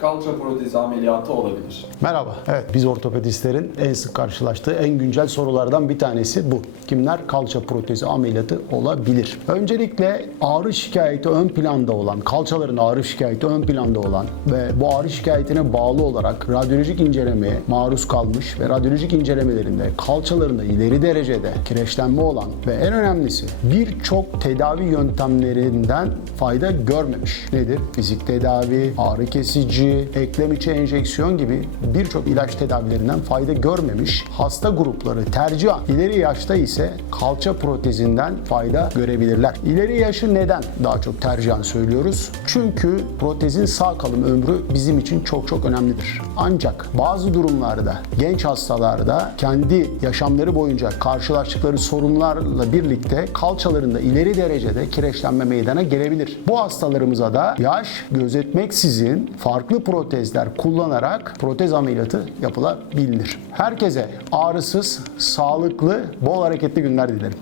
kalça protezi ameliyatı olabilir. Merhaba. Evet biz ortopedistlerin en sık karşılaştığı en güncel sorulardan bir tanesi bu. Kimler kalça protezi ameliyatı olabilir? Öncelikle ağrı şikayeti ön planda olan, kalçaların ağrı şikayeti ön planda olan ve bu ağrı şikayetine bağlı olarak radyolojik incelemeye maruz kalmış ve radyolojik incelemelerinde kalçalarında ileri derecede kireçlenme olan ve en önemlisi birçok tedavi yöntemlerinden fayda görmemiş. Nedir? Fizik tedavi, ağrı kesici, eklem içi enjeksiyon gibi birçok ilaç tedavilerinden fayda görmemiş hasta grupları tercihen ileri yaşta ise kalça protezinden fayda görebilirler. İleri yaşı neden daha çok tercihen söylüyoruz? Çünkü protezin sağ kalım ömrü bizim için çok çok önemlidir. Ancak bazı durumlarda genç hastalarda kendi yaşamları boyunca karşılaştıkları sorunlarla birlikte kalçalarında ileri derecede kireçlenme meydana gelebilir. Bu hastalarımıza da yaş gözetmeksizin farklı protezler kullanarak protez ameliyatı yapılabilir. Herkese ağrısız, sağlıklı, bol hareketli günler dilerim.